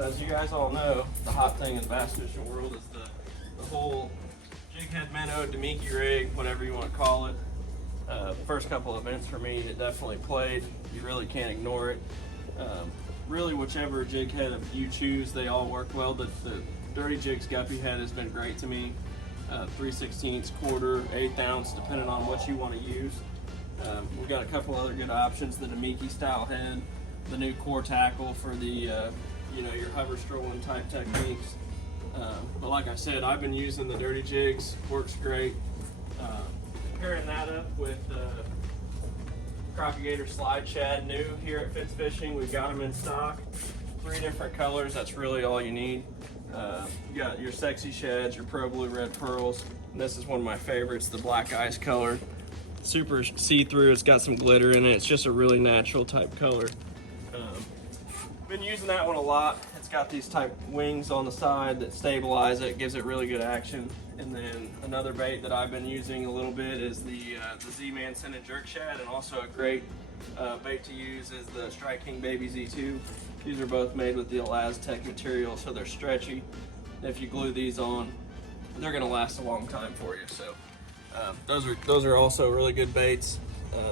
So as you guys all know, the hot thing in the bass fishing world is the whole jig head minnow, Damiki rig, whatever you want to call it. First couple events for me, it definitely played. You really can't ignore it. Really, whichever jig head you choose, they all work well. The Dirty Jigs guppy head has been great to me. 3/16, quarter, 1/8 ounce, depending on what you want to use. We've got a couple other good options: the Damiki style head, the new core tackle for the your hover strolling type techniques. But like I said, I've been using the Dirty Jigs. Works great. Pairing that up with Crappie Gator Slide Shad, new here at Fitz Fishing. We've got them in stock, 3 different colors. That's really all you need. You got your sexy shads, your Pro Blue Red Pearls, and this is one of my favorites, the black ice color. Super see-through, it's got some glitter in it. It's just a really natural type color. Been using that one a lot. It's got these type wings on the side that stabilize it, gives it really good action. And then another bait that I've been using a little bit is the Z-Man Scented Jerk Shad, and also a great bait to use is the Strike King Baby Z2. These are both made with the Elastec material, so they're stretchy. If you glue these on, they're gonna last a long time for you. So those are also really good baits.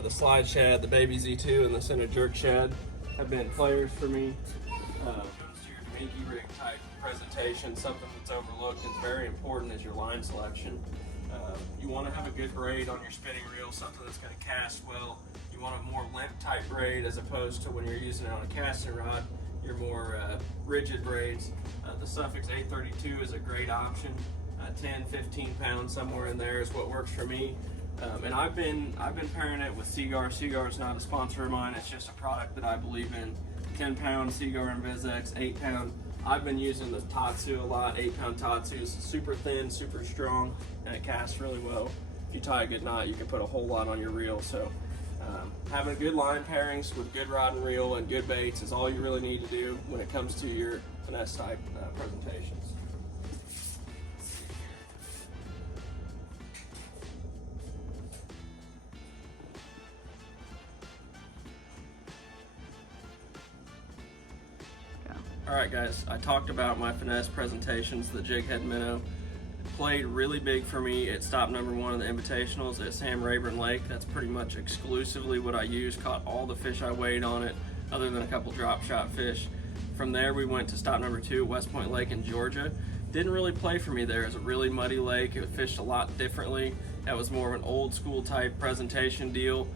The Slide Shad, the Baby Z2, and the Scented Jerk Shad have been players for me. When it comes to your Damiki rig type presentation, something that's overlooked that's very important is your line selection. You want to have a good braid on your spinning reel, something that's going to cast well. You want a more limp type braid as opposed to when you're using it on a casting rod, your more rigid braids. The Suffix 832 is a great option. 10, 15 pounds, somewhere in there is what works for me. And I've been pairing it with Seagar. Seagar is not a sponsor of mine. It's just a product that I believe in. 10-pound Seagar and Vizex, 8-pound. I've been using the Tatsu a lot. 8-pound Tatsu is super thin, super strong, and it casts really well. If you tie a good knot, you can put a whole lot on your reel. So having good line pairings with good rod and reel and good baits is all you really need to do when it comes to your finesse type presentations. All right, guys, I talked about my finesse presentations, the jig head minnow. Played really big for me. It stopped #1 in the Invitationals at Sam Rayburn Lake. That's pretty much exclusively what I used. Caught all the fish I weighed on it, other than a couple drop shot fish. From there, we went to stop #2 at West Point Lake in Georgia. Didn't really play for me there. It was a really muddy lake. It was fished a lot differently. That was more of an old school type presentation deal.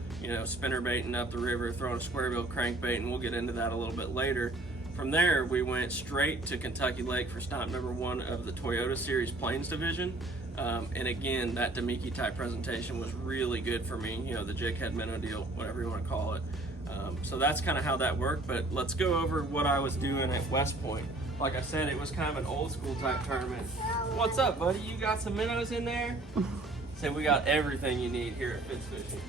Spinner baiting up the river, throwing a square bill crankbait, and we'll get into that a little bit later. From there, we went straight to Kentucky Lake for stop #1 of the Toyota Series Plains Division. And again, that Damiki type presentation was really good for me, the jig head minnow deal, whatever you want to call it. So that's kind of how that worked, but let's go over what I was doing at West Point. Like I said, it was kind of an old school type tournament. What's up, buddy? You got some minnows in there? So we got everything you need here at Fitz Fishing.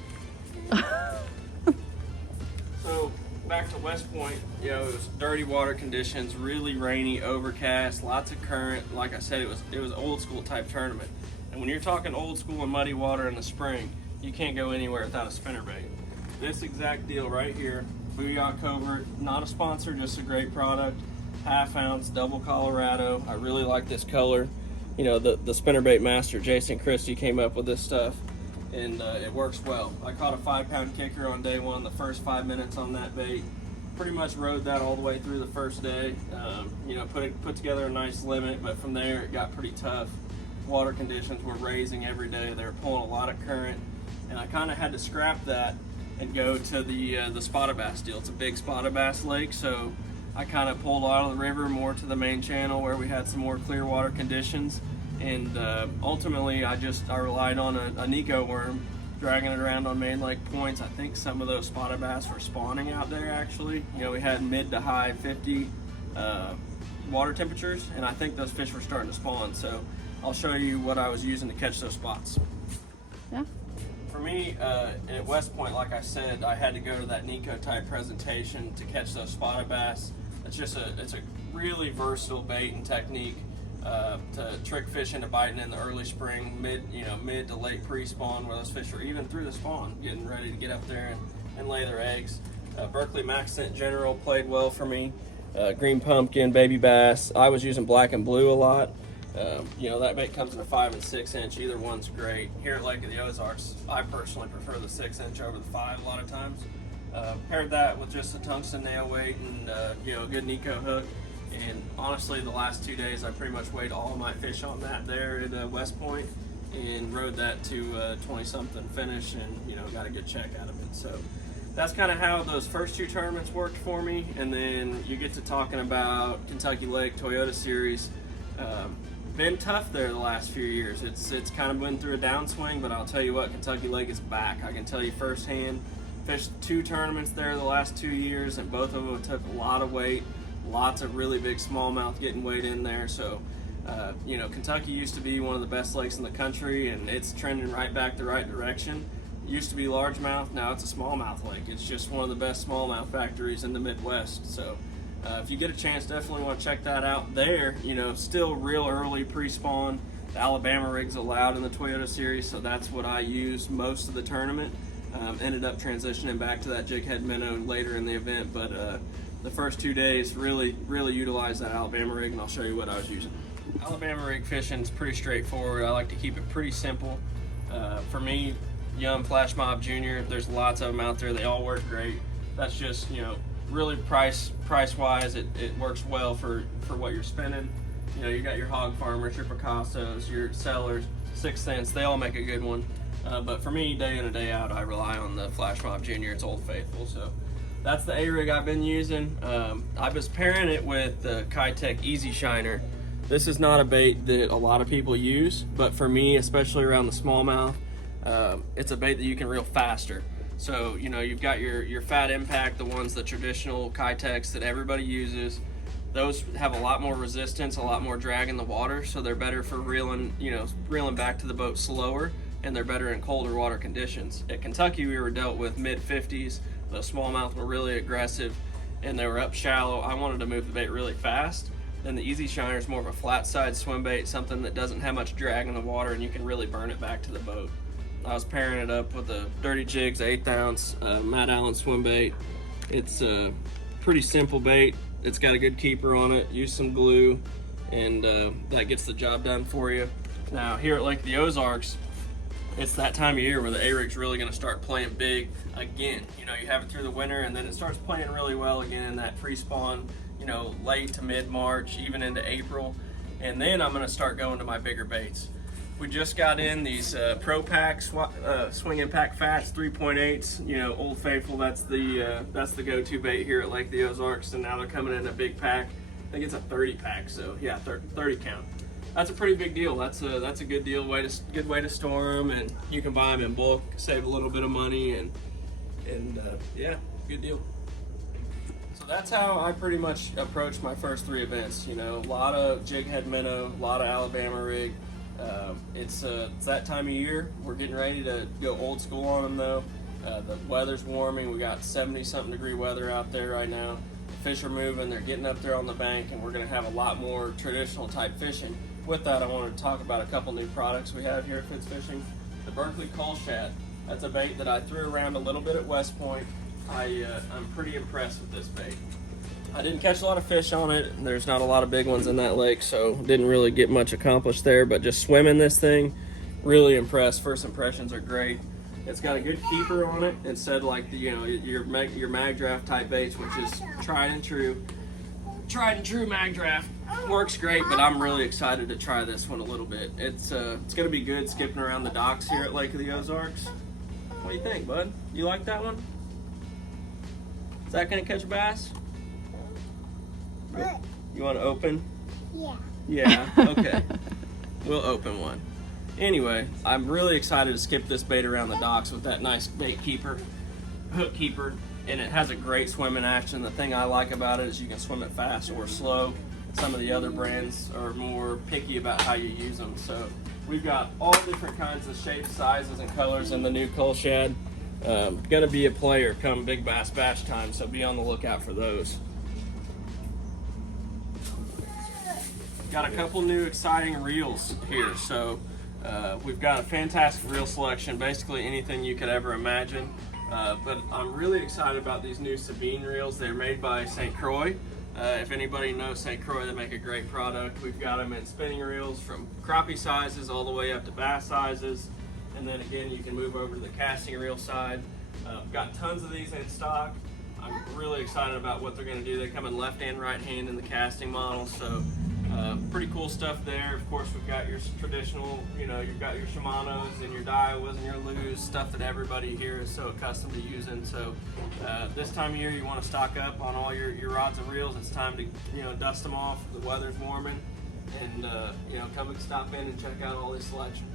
So back to West Point, it was dirty water conditions, really rainy, overcast, lots of current. Like I said, it was old school type tournament. And when you're talking old school and muddy water in the spring, you can't go anywhere without a spinnerbait. This exact deal right here, Booyah Covert, not a sponsor, just a great product. 1/2 ounce, double Colorado. I really like this color. The spinnerbait master, Jason Christie, came up with this stuff, and it works well. I caught a 5-pound kicker on day 1, the first 5 minutes on that bait. Pretty much rode that all the way through the first day. Put together a nice limit, but from there it got pretty tough. Water conditions were raising every day. They were pulling a lot of current, and I kind of had to scrap that and go to the spotted bass deal. It's a big spotted bass lake, so I kind of pulled out of the river more to the main channel where we had some more clear water conditions. And ultimately, I relied on a Nico worm, dragging it around on main lake points. I think some of those spotted bass were spawning out there, actually. We had mid to high 50 water temperatures, and I think those fish were starting to spawn. So I'll show you what I was using to catch those spots. Yeah. For me, at West Point, like I said, I had to go to that Nico type presentation to catch those spotted bass. It's a really versatile bait and technique. To trick fish into biting in the early spring, mid to late pre-spawn, where those fish are even through the spawn, getting ready to get up there and lay their eggs. Berkeley Max Scent General played well for me. green pumpkin, baby bass. I was using black and blue a lot. You know, that bait comes in a 5 and 6 inch. Either one's great. Here at Lake of the Ozarks, I personally prefer the 6 inch over the 5 a lot of times. Paired that with just a tungsten nail weight and you know, a good Nico hook. And honestly, the last 2 days, I pretty much weighed all of my fish on that there at West Point and rode that to 20-something finish, and you know, got a good check out of it. So that's kind of how those first 2 tournaments worked for me. And then you get to talking about Kentucky Lake Toyota Series. Been tough there the last few years. It's kind of been through a downswing, but I'll tell you what, Kentucky Lake is back. I can tell you firsthand. Fished 2 tournaments there the last 2 years, and both of them took a lot of weight. Lots of really big smallmouth getting weighed in there. So, you know, Kentucky used to be one of the best lakes in the country, and it's trending right back the right direction. It used to be largemouth, now it's a smallmouth lake. It's just one of the best smallmouth factories in the Midwest. So, if you get a chance, definitely want to check that out there. You know, still real early pre-spawn. The Alabama rig's allowed in the Toyota Series, so that's what I used most of the tournament. Ended up transitioning back to that jig head minnow later in the event, but the first 2 days really utilized that Alabama rig, and I'll show you what I was using. Alabama rig fishing is pretty straightforward. I like to keep it pretty simple. For me, Young Flash Mob Jr., there's lots of them out there. They all work great. That's just, you know, really price-wise, it works well for what you're spending. You know, you got your Hog Farmers, your Picassos, your Sellers, 6 cents. They all make a good one. But for me, day in and day out, I rely on the Flash Mob Jr. It's Old Faithful. So that's the A-rig I've been using. I was pairing it with the Kitech Easy Shiner. This is not a bait that a lot of people use, but for me, especially around the smallmouth, it's a bait that you can reel faster. So, you know, you've got your Fat Impact, the ones, the traditional Kitechs that everybody uses. Those have a lot more resistance, a lot more drag in the water, so they're better for reeling, you know, reeling back to the boat slower, and they're better in colder water conditions. At Kentucky, we were dealt with mid-50s. The smallmouth were really aggressive, and they were up shallow. I wanted to move the bait really fast. Then the Easy Shiner is more of a flat side swim bait, something that doesn't have much drag in the water, and you can really burn it back to the boat. I was pairing it up with a Dirty Jigs 1/8 ounce Matt Allen swim bait. It's a pretty simple bait. It's got a good keeper on it. Use some glue, and that gets the job done for you. Now, here at Lake of the Ozarks, it's that time of year where the A-rig's really gonna start playing big again. You know, you have it through the winter, and then it starts playing really well again in that pre-spawn, you know, late to mid-March, even into April. And then I'm gonna start going to my bigger baits. We just got in these Pro Pack Swing Impact Fats 3.8s. You know, Old Faithful. That's the go-to bait here at Lake of the Ozarks. And now they're coming in a big pack. I think it's a 30 pack. So yeah, 30 count. That's a pretty big deal. That's a good deal. Good way to store them, and you can buy them in bulk, save a little bit of money, and yeah, good deal. So that's how I pretty much approached my first 3 events. You know, a lot of jig head minnow, a lot of Alabama rig. It's that time of year. We're getting ready to go old school on them though. The weather's warming. We got 70-something degree weather out there right now. The fish are moving. They're getting up there on the bank, and we're going to have a lot more traditional type fishing. With that, I wanted to talk about a couple new products we have here at Fitz Fishing. The Berkeley Coal Shad. That's a bait that I threw around a little bit at West Point. I'm pretty impressed with this bait. I didn't catch a lot of fish on it. There's not a lot of big ones in that lake, so didn't really get much accomplished there, but just swimming this thing, really impressed. First impressions are great. It's got a good keeper on it instead like the, you know, your mag draft type baits, which is tried and true mag draft. Works great, but I'm really excited to try this one a little bit. It's gonna be good skipping around the docks here at Lake of the Ozarks. What do you think, bud? You like that one? Is that gonna catch a bass? You want to open? Yeah. Yeah, okay. We'll open one. Anyway, I'm really excited to skip this bait around the docks with that nice bait keeper, hook keeper, and it has a great swimming action. The thing I like about it is you can swim it fast or slow. Some of the other brands are more picky about how you use them. So we've got all different kinds of shapes, sizes, and colors in the new Coal Shad. Gonna be a player come Big Bass Bash time, so be on the lookout for those. Got a couple new exciting reels here. So we've got a fantastic reel selection, basically anything you could ever imagine. But I'm really excited about these new Sabine reels. They're made by St. Croix. If anybody knows St. Croix, they make a great product. We've got them in spinning reels from crappie sizes all the way up to bass sizes. And then again, you can move over to the casting reel side. Got tons of these in stock. I'm really excited about what they're going to do. They come in left and right hand in the casting model, so pretty cool stuff there. Of course, we've got your traditional, you've got your Shimano's and your Daiwas and your Lew's, stuff that everybody here is so accustomed to using. So this time of year, you want to stock up on all your rods and reels. It's time to dust them off. The weather's warming, and come and stop in and check out all this selection.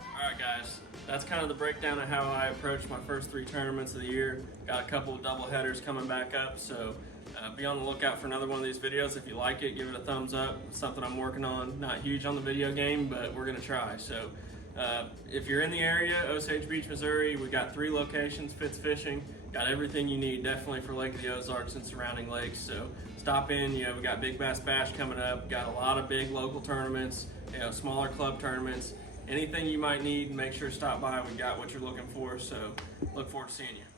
All right, guys. That's kind of the breakdown of how I approached my first 3 tournaments of the year. Got a couple of double headers coming back up, so be on the lookout for another one of these videos. If you like it, give it a thumbs up. It's something I'm working on. Not huge on the video game, but we're gonna try. So if you're in the area, Osage Beach, Missouri, we got 3 locations, Fitz Fishing. Got everything you need, definitely for Lake of the Ozarks and surrounding lakes. So stop in. We got Big Bass Bash coming up. Got a lot of big local tournaments, smaller club tournaments. Anything you might need, make sure to stop by. We got what you're looking for, so look forward to seeing you.